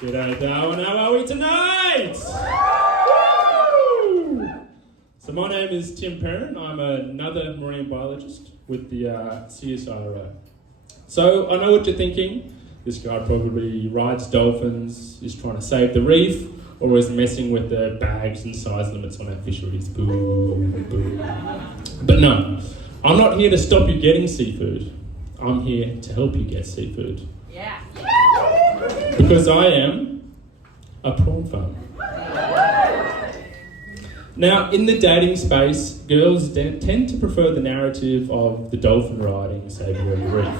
G'day Darwin, how are we tonight? So my name is Tim Perrin. I'm another marine biologist with the CSIRO. So I know what you're thinking. This guy probably rides dolphins, is trying to save the reef, or is messing with the bags and size limits on our fisheries. Boo, boo. But no, I'm not here to stop you getting seafood. I'm here to help you get seafood. Yeah. Because I am a prawn farmer. Now, in the dating space, girls tend to prefer the narrative of the dolphin riding saviour of the reef.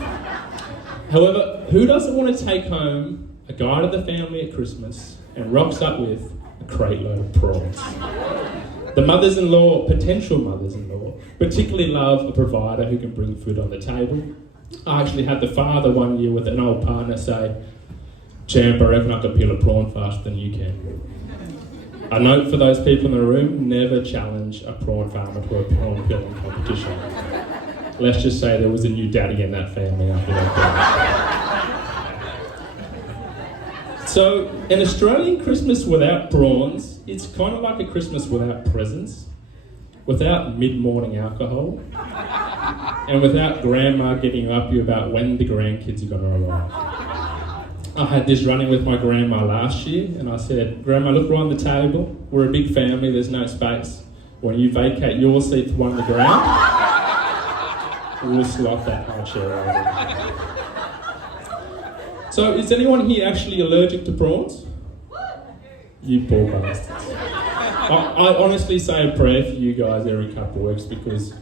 However, who doesn't want to take home a guy to the family at Christmas and rocks up with a crate load of prawns? The mothers-in-law, potential mothers-in-law, particularly love a provider who can bring food on the table. I actually had the father one year with an old partner say, "Champ, I reckon I could peel a prawn faster than you can." A note for those people in the room, never challenge a prawn farmer to a prawn peeling competition. Let's just say there was a new daddy in that family after that. So, an Australian Christmas without prawns, it's kind of like a Christmas without presents, without mid-morning alcohol, and without grandma getting up you about when the grandkids are going to arrive. I had this running with my grandma last year, and I said, "Grandma, look around the table. We're a big family, there's no space. When you vacate your seat for one of the ground, we'll slot that high chair over." So, is anyone here actually allergic to prawns? You poor bastards. I honestly say a prayer for you guys every couple of weeks because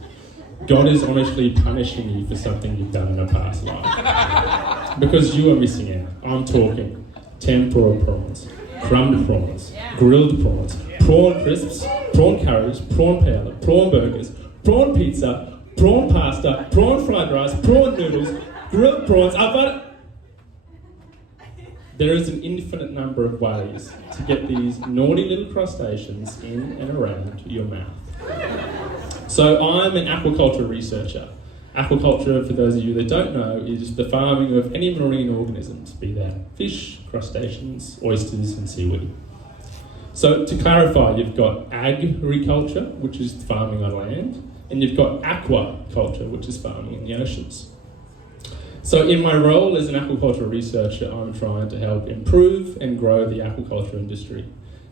God is honestly punishing you for something you've done in a past life. Because you are missing out. I'm talking tempura prawns, crumbed prawns, grilled prawns, prawn crisps, prawn curries, prawn powder, prawn burgers, prawn pizza, prawn pasta, prawn fried rice, prawn noodles, grilled prawns. There is an infinite number of ways to get these naughty little crustaceans in and around your mouth. So I'm an aquaculture researcher. Aquaculture, for those of you that don't know, is the farming of any marine organisms, be that fish, crustaceans, oysters and seaweed. So to clarify, you've got agriculture, which is farming on land, and you've got aquaculture, which is farming in the oceans. So in my role as an aquaculture researcher, I'm trying to help improve and grow the aquaculture industry.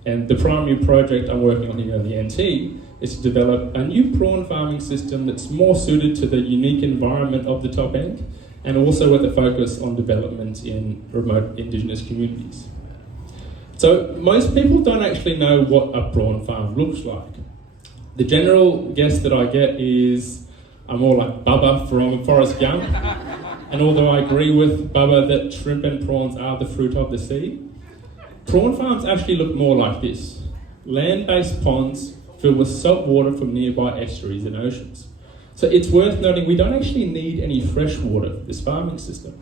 And the primary project I'm working on here on the NT is to develop a new prawn farming system that's more suited to the unique environment of the top end, and also with a focus on development in remote indigenous communities. So most people don't actually know what a prawn farm looks like. The general guess that I get is I'm more like Bubba from Forrest Gump. And although I agree with Bubba that shrimp and prawns are the fruit of the sea, prawn farms actually look more like this. Land-based ponds filled with salt water from nearby estuaries and oceans. So it's worth noting we don't actually need any fresh water for this farming system.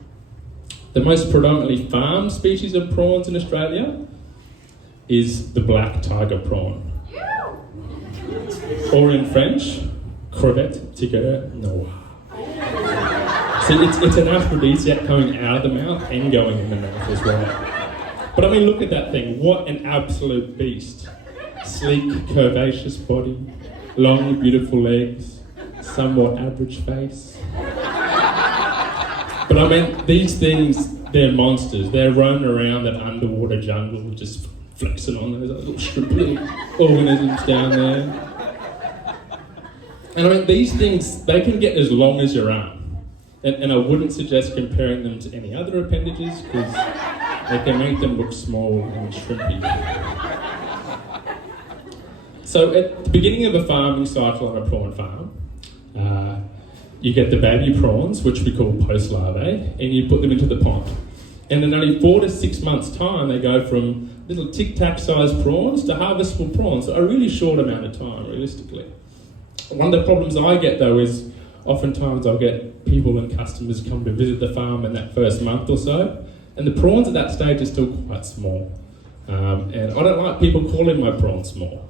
The most predominantly farmed species of prawns in Australia is the black tiger prawn. Or in French, crevette tigre noir. See, it's an aphrodisiac coming out of the mouth and going in the mouth as well. But I mean, look at that thing. What an absolute beast. Sleek, curvaceous body, long, beautiful legs, somewhat average face. But I mean, these things, they're monsters. They're roaming around that underwater jungle just flexing on those little shrimp little organisms down there. And I mean, these things, they can get as long as your arm. And I wouldn't suggest comparing them to any other appendages because they can make them look small and shrimpy. So at the beginning of a farming cycle on a prawn farm, you get the baby prawns, which we call post-larvae, and you put them into the pond. And in only 4 to 6 months' time, they go from little tic-tac-sized prawns to harvestable prawns, so a really short amount of time, realistically. One of the problems I get, though, is oftentimes I'll get people and customers come to visit the farm in that first month or so, and the prawns at that stage are still quite small. And I don't like people calling my prawns small.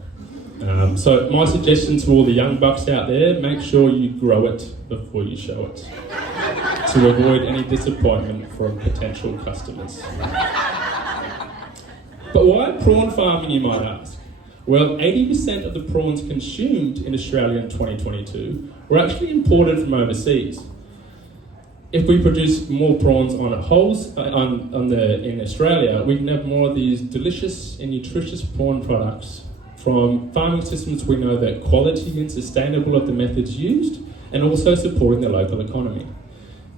So my suggestion to all the young bucks out there, make sure you grow it before you show it, to avoid any disappointment from potential customers. But why prawn farming, you might ask? Well, 80% of the prawns consumed in Australia in 2022 were actually imported from overseas. If we produce more prawns in Australia, we can have more of these delicious and nutritious prawn products from farming systems we know that quality and sustainable of the methods used, and also supporting the local economy.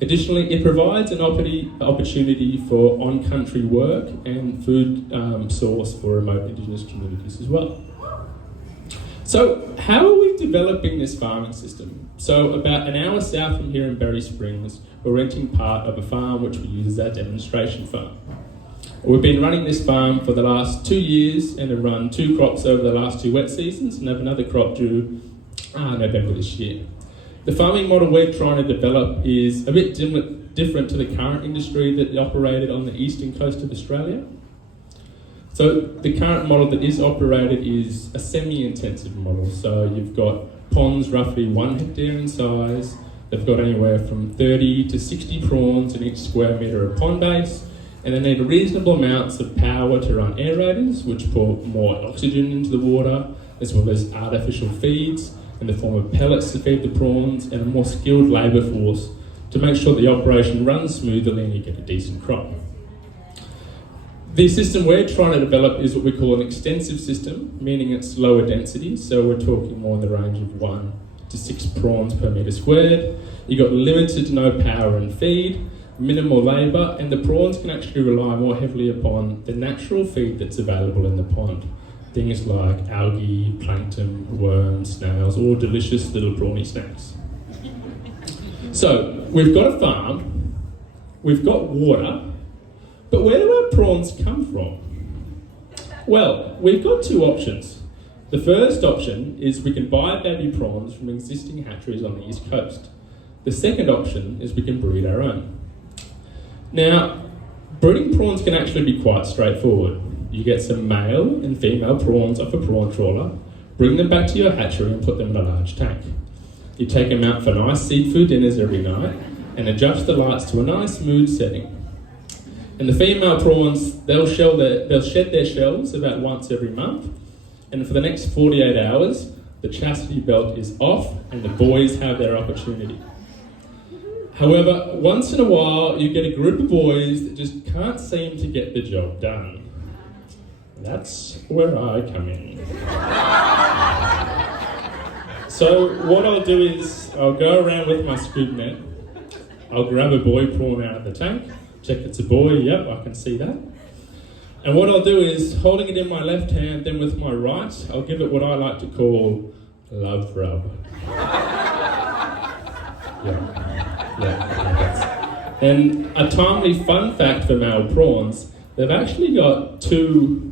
Additionally, it provides an opportunity for on-country work and food source for remote indigenous communities as well. So how are we developing this farming system? So about an hour south from here in Berry Springs, we're renting part of a farm which we use as our demonstration farm. We've been running this farm for the last 2 years and have run 2 crops over the last 2 wet seasons and have another crop due November this year. The farming model we're trying to develop is a bit different to the current industry that operated on the eastern coast of Australia. So the current model that is operated is a semi-intensive model. So you've got ponds roughly 1 hectare in size. They've got anywhere from 30 to 60 prawns in each square metre of pond base, and they need reasonable amounts of power to run aerators, which pour more oxygen into the water, as well as artificial feeds in the form of pellets to feed the prawns, and a more skilled labour force to make sure the operation runs smoothly and you get a decent crop. The system we're trying to develop is what we call an extensive system, meaning it's lower density, so we're talking more in the range of 1 to 6 prawns per metre squared. You've got limited to no power and feed, minimal labour, and the prawns can actually rely more heavily upon the natural feed that's available in the pond. Things like algae, plankton, worms, snails, all delicious little prawny snacks. So, we've got a farm, we've got water, but where do our prawns come from? Well, we've got 2 options. The first option is we can buy baby prawns from existing hatcheries on the east coast. The second option is we can breed our own. Now, breeding prawns can actually be quite straightforward. You get some male and female prawns off a prawn trawler, bring them back to your hatchery and put them in a large tank. You take them out for nice seafood dinners every night and adjust the lights to a nice mood setting. And the female prawns, they'll shed their shells about once every month, and for the next 48 hours, the chastity belt is off and the boys have their opportunity. However, once in a while, you get a group of boys that just can't seem to get the job done. That's where I come in. So what I'll do is, I'll go around with my scoop net, I'll grab a boy prawn out of the tank, check it's a boy, yep, I can see that. And what I'll do is, holding it in my left hand, then with my right, I'll give it what I like to call love rub. Yeah. And a timely fun fact for male prawns, they've actually got 2...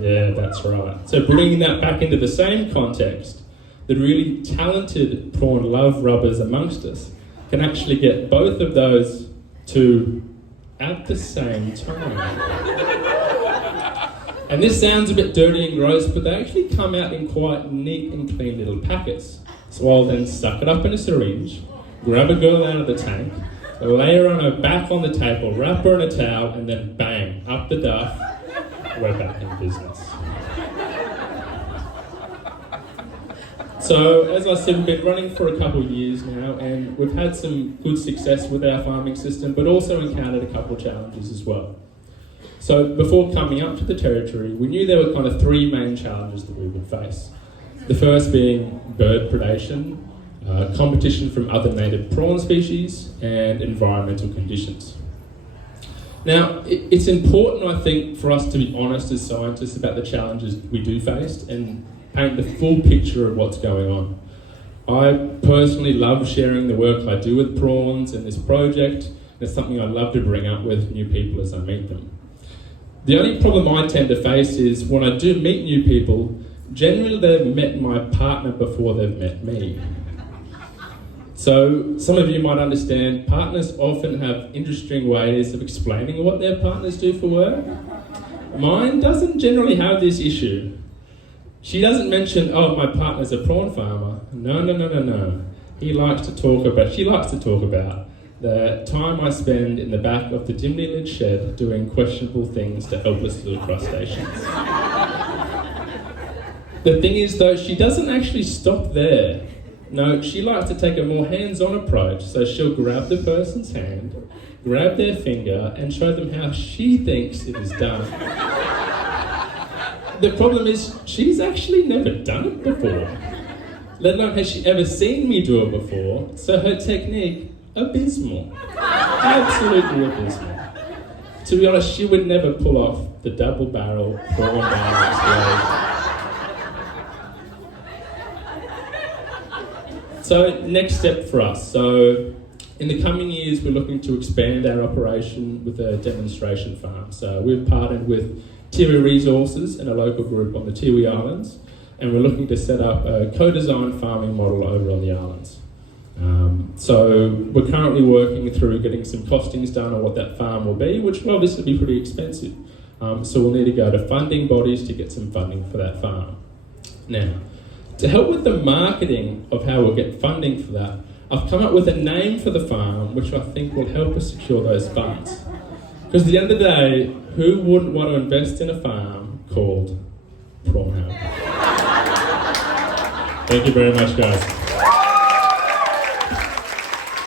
Yeah, that's right. So bringing that back into the same context, the really talented prawn love rubbers amongst us can actually get both of those 2 at the same time. And this sounds a bit dirty and gross, but they actually come out in quite neat and clean little packets. So I'll then suck it up in a syringe, grab a girl out of the tank, lay her on her back on the table, wrap her in a towel, and then bang, up the duff, we're back in business. So, as I said, we've been running for a couple of years now, and we've had some good success with our farming system, but also encountered a couple of challenges as well. So, before coming up to the territory, we knew there were kind of 3 main challenges that we would face. The first being bird predation, competition from other native prawn species, and environmental conditions. Now, it's important, I think, for us to be honest as scientists about the challenges we do face and paint the full picture of what's going on. I personally love sharing the work I do with prawns in this project. It's something I love to bring up with new people as I meet them. The only problem I tend to face is when I do meet new people, generally they've met my partner before they've met me. So some of you might understand partners often have interesting ways of explaining what their partners do for work. Mine doesn't generally have this issue. She doesn't mention, oh, my partner's a prawn farmer. No. She likes to talk about the time I spend in the back of the dimly lit shed doing questionable things to helpless little crustaceans. The thing is though, she doesn't actually stop there. No, she likes to take a more hands-on approach, so she'll grab the person's hand, grab their finger, and show them how she thinks it is done. The problem is, she's actually never done it before. Let alone has she ever seen me do it before, so her technique, abysmal. Absolutely abysmal. To be honest, she would never pull off the double barrel prawn barrel explode. So, next step for us. So, in the coming years, we're looking to expand our operation with a demonstration farm. So, we've partnered with Tiwi Resources and a local group on the Tiwi Islands, and we're looking to set up a co-designed farming model over on the islands. So, we're currently working through getting some costings done on what that farm will be, which will obviously be pretty expensive. So, we'll need to go to funding bodies to get some funding for that farm. Now, to help with the marketing of how we'll get funding for that, I've come up with a name for the farm which I think will help us secure those funds. Because at the end of the day, who wouldn't want to invest in a farm called Prawn? Thank you very much, guys.